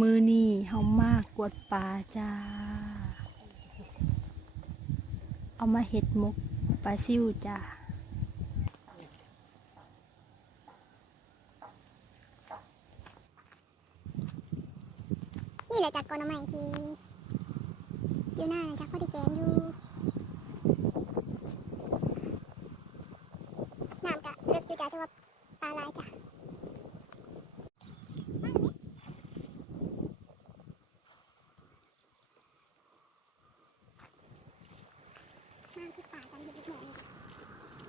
มือนี่เฮามากกวดปลาจ้า เอามาเห็ดมุกปลาซิวจ้านี่แหละจากกอนไม้ที่อยู่หน้าจากข้อที่แกงอยู่น้ำกะเลิกอยู่จ้ะแต่ว่าปลาลายจ้ะมาที่ป่ากันเห็ดลูกหมอน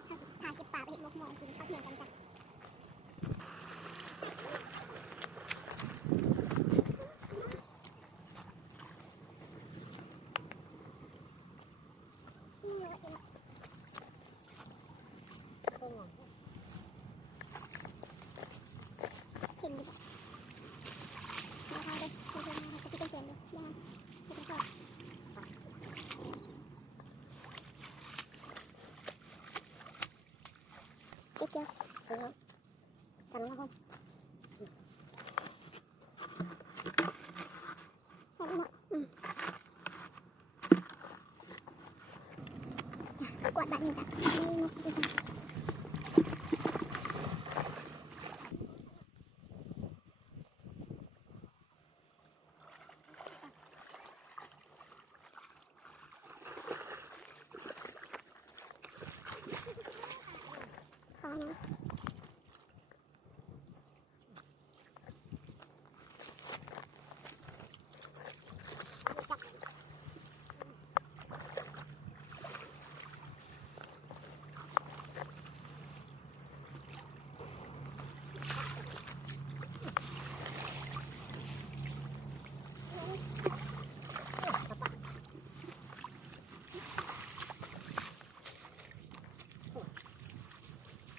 ถ้าสุดท้ายเก็บป่าไปเห็ดลูกหมอนกินข้าวเที่ยงกันจ้ะ นี่ว่าเองเห็นดิมาทายเลยมาทายมาทายก็ที่เป็นเสียงเลยยังไม่ต้องกด เจ๊เจ๊เออจังแล้วครับใส่หมดอืม กวาดแบบนี้จ้ะนี่นี่จ้ะ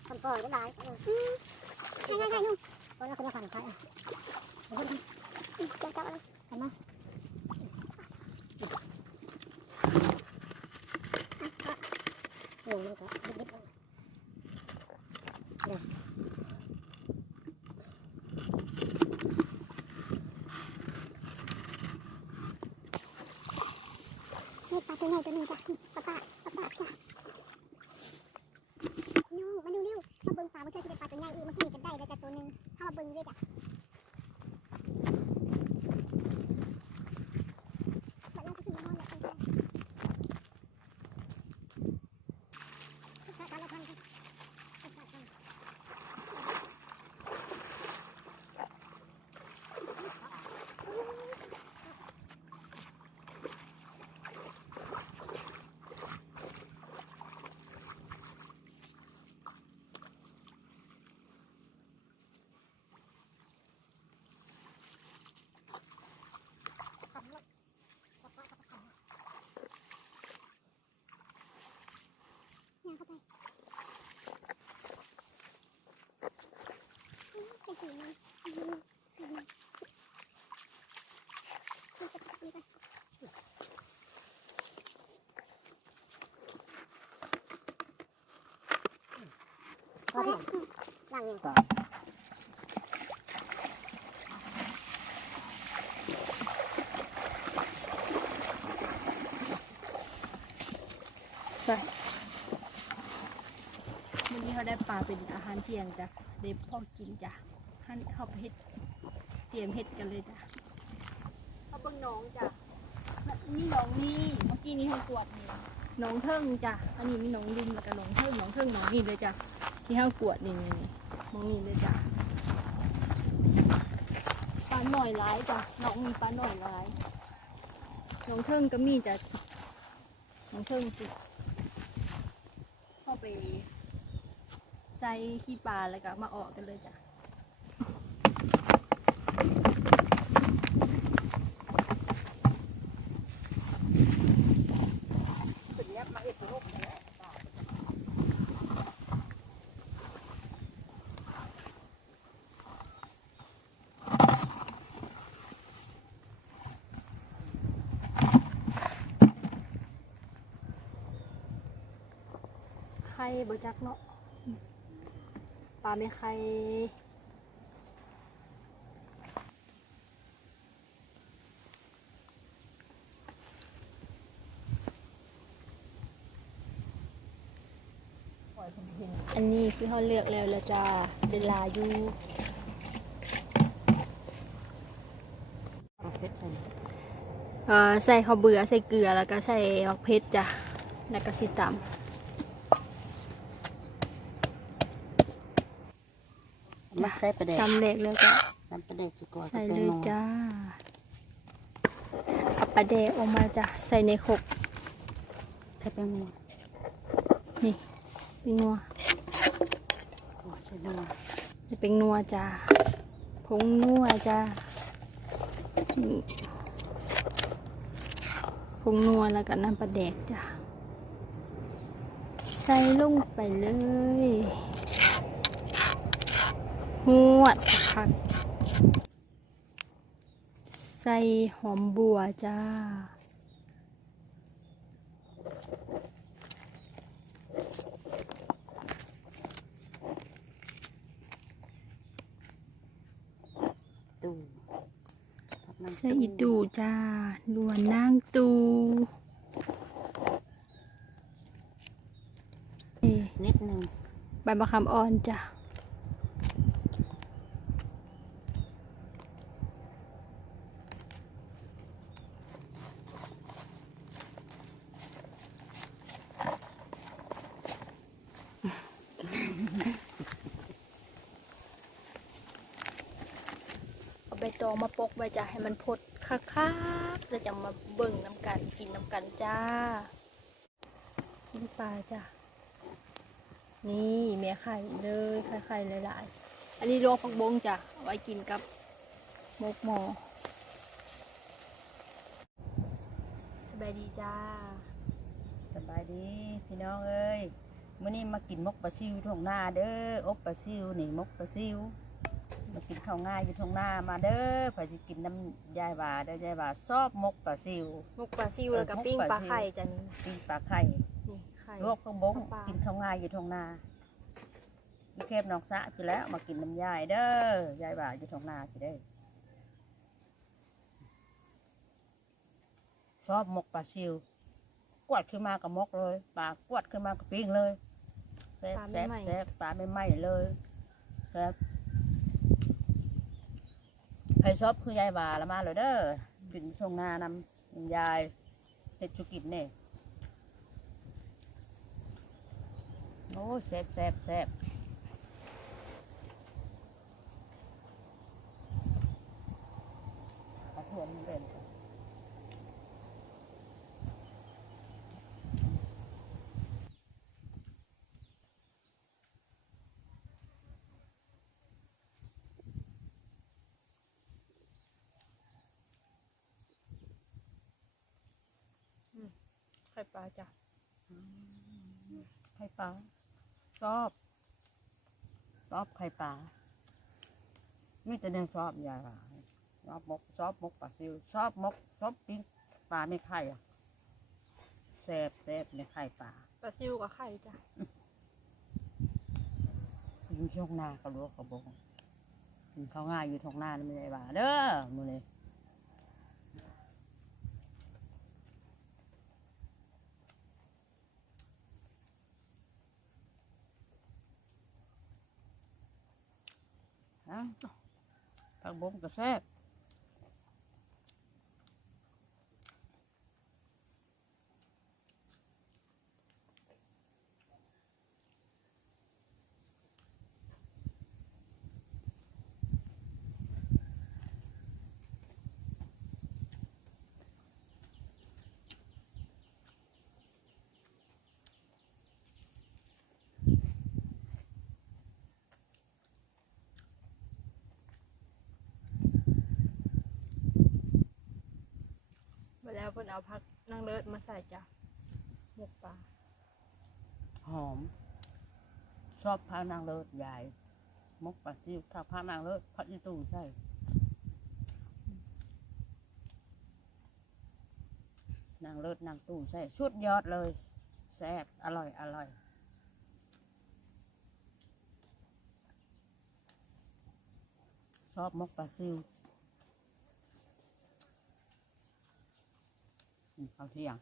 ของ คำปล่อยได้หลายใช่ใช่ใช่นุ่มคนละคนละฝั่งใช่เดี๋ยวจะจับอะไรกันมาโอ้ยมันก็ดิบๆนี่ปลาตัวใหญ่ตัวนึงจ้ะปลาปลาปลาปลาจ้ะยูมาดูเร็วมาเบิ่งปลาเมื่อเช้าที่ได้ปลาตัวใหญ่อีกเมื่อกี้นี่ก็ได้แล้วจ้ะตัวหนึงเข้ามาเบิ่งด้วยจ้ะบัดเราจะถึงนอนแล้วจ้ะการละพันค่ะขับรถขับปลาขับปลาเนี่ยเข้าไปอืมไปถึงมันอืมอืมมันจะไปไป ก็ที่หลังยังก่อนวันนี้เขาได้ปลาเป็นอาหารเที่ยงจ้ะเด็บพ่อกินจ้ะ หั่นเขาไปเฮ็ดเตรียมเฮ็ดกันเลยจ้ะเขาเบิ่งน้องจ้ะนี่น้องนี่เมื่อกี้นี้เขากวดนี่น้องเทิงจ้ะอันนี้มีน้องลิงแล้วก็น้องเทิงน้องเทิงน้องนี่เลยจ้ะที่เขากวดนี่นี่นี่มองนี่เลยจ้ะปลาหน่อยร้ายจ้ะน้องมีปลาหน่อยร้ายน้องเทิงก็มีจ้ะน้องเทิงสิเข้าไปใส่ขี้ปลาแล้วก็มาออกกันเลยจ้ะ ข่บ่จักเนาะปลาไม่ใครอันนี้พี่เขาเลือกแล้วละจ้าเวลาอยู่ใส่ข้าวเบื่อใส่เกลือแล้วก็ใส่มักเพชรจ้ะแล้วก็สีตำ มาใส่ประเด็กำตำเล็กแล้วก็น้ำประเด็กดีกว่าใส่เลยจ้าเอาปลาแดกออกมาจ้ะใส่ในขกใส่เป็นนัวนี่เป็นนัวโอ้ใส่นัวนี่เป็นนัวจ้าผงนัวจ้านี่ผงนัวแล้วก็น้ำปลาแดกจ้ะใส่ลงไปเลย หวดผักใส่หอมบัวจ้า ตู้ทับน้ำใส่อีตูจ้าลวนนางตูนี่นิดนึงใบมะขามอ่อนจ้ะเอา ตองมาปกไว้จ้ะให้มันพดคักๆแล้วจะมาเบิ่งน้ำกันกินน้ำกันจ้า กินปลาจ้ะ นี่แม่ไข่เลยไข่ไข่หลายๆ อันนี้โลผักบงจ้ะเอาไว้กินกับมกหมอสบายดีจ้า สบายดีพี่น้องเอ้ยมื้อนี้มากินมกปลาซิวอยู่ท้องนาเด้ออบปลาซิวนี่มกปลาซิว มากินข้าวง่ายอยู่ท้องนามาเด้อเพื่อสิกินน้ำยายว่าเด้อยายว่าชอบมกปลาซิว หมกปลาซิวแล้วก็เออปิ้งหมกปปลาลาซิว ไข่จ้ะนี่กินปลาไข่นี่ไข่ ลวกข้าวบงปลากินข้าวง่ายอยู่ท้องนามีเทพน้องสะกินแล้วมากินน้ำยายเด้อยายว่าอยู่ท้องนาสิเด้อชอบมกปลาซิว กวดขึ้นมากับมกเลยปลากวดขึ้นมากับปิ้งเลยแซ่บแซ่บแซ่บปลาไม่ไหม้เลยแซ่บ ใครชอบคือยายบาละมาเลยเด้อกินชงนานำยายเห็ดชุกินเนี่ยโอ้แซ่บแซ่บแซ่บขอาเพื่อนมันเป็น ไข่ ปลาจ้ะไข่ปลาชอบชอบไข่ปลาไม่แต่เรื่องชอบยายว่าชอบมกชอบมกปลาซิวชอบมกชอบปิ้งปลาไม่ไข่อะแซ่บแซ่บในไข่ปลาปลาซิวกับไข่จ้ะอยู่ช่วงหน้าก็รู้กระบงกินข้าวง่ายอยู่ท้องหน้านี่ไม่ได้ว่าเด้อมือ นะผักบงก็แซ่บ เวลาเพิ่นเอาผักนั่งเลิศมาใส่จ้ะหมกปลาหอม ชอบพานางเลิศใหญ่มกปลาซิวถ้าพานางเลิศพัดยีตูใช่นางเลิศนางตู้ใช่ชุดยอดเลยแซ่บอร่อยอร่อยชอบมกปลาซิว ข้าวเที่ยง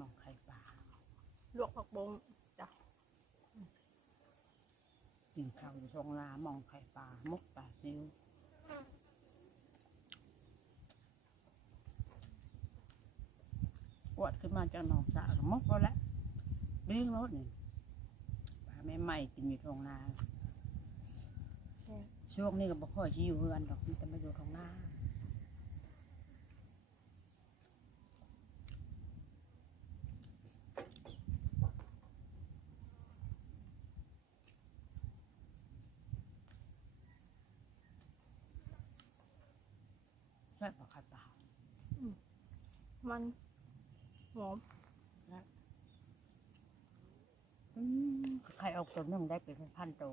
มองไข่ปลาลวกผักบง กินข้าวอยู่ทรงนาหมองไข่ปลามกปลาซิวปวดขึ้นมาจากหนองสระก็มกก็แล้วดิ้งรถนี่ปลาไม่ไหม้กินอยู่ทรงนาช่วงนี้ก็บ่ค่อยสิอยู่เฮือนดอกมันจะมาอยู่ทางหน้า ใช่ปะค่ะเปล่ามันหอมอืมใครเอาตัวหนึงได้เป็นพันโตว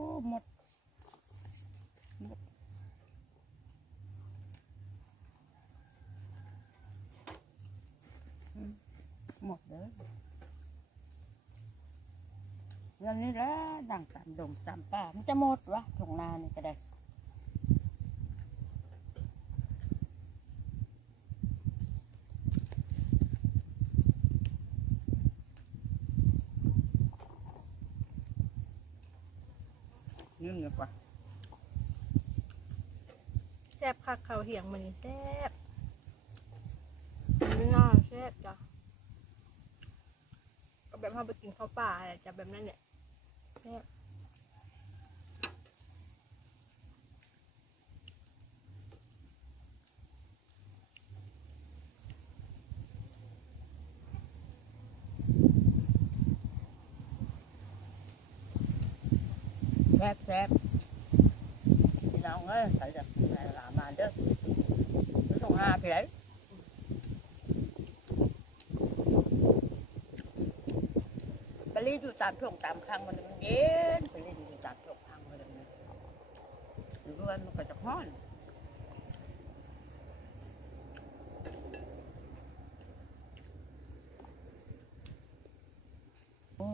อ้หมดหมดหมดเลยเรื่องนี้แหละดังตามดงตามป่ามันจะหมดวะทงนานี่ก็ได้ นึ่งดีกว่าแซ่บคักข้าเหียงมันนี่แซ่บมันน่าแซ่บจ้ะก็แบบเขาไปกินข้าวป่าอะจะแบบนั้นเนี่ยแซ่บ แซ่บแซ่บพี่น้องเอ้ยใส่แบบไหนหลามาเด้อไม่ต้องหาไปไหนไปลีดูตามช่วงตามครั้งมันเย็นไปลีดูตามช่วงครั้งมันเย็นหรือว่มันก็จะห้อนโอ้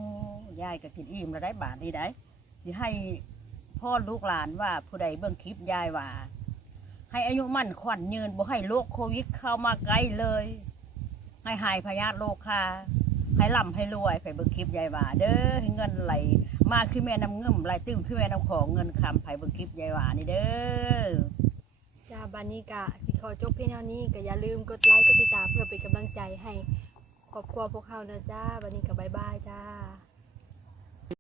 ยายก็กินอิ่มแล้วได้บาทนี่ได้ สิให้พ่อลูกหลานว่าผู้ใดเบิ่งคลิปยายว่า ให้อายุมั่นขวัญยืนบ่ให้โรคโควิดเข้ามาใกล้เลย ให้หายพยาธิโรคคาให้ร่ำให้รวยไปเบิ่งคลิปยายว่าเด้อให้เงินไหลมาคือแม่น้ำเงิมไหลตื้มคือแม่น้ำของเงินคำไปเบิ่งคลิปยายว่านี่เด้อจ้าบันนี้กะสิขอจบเพียงเท่านี้ก็อย่าลืมกดไลค์กดติดตามเพื่อเป็นกำลังใจให้ครอบครัวพวกเขานะจ้าบันนี้ก็บายบายจ้า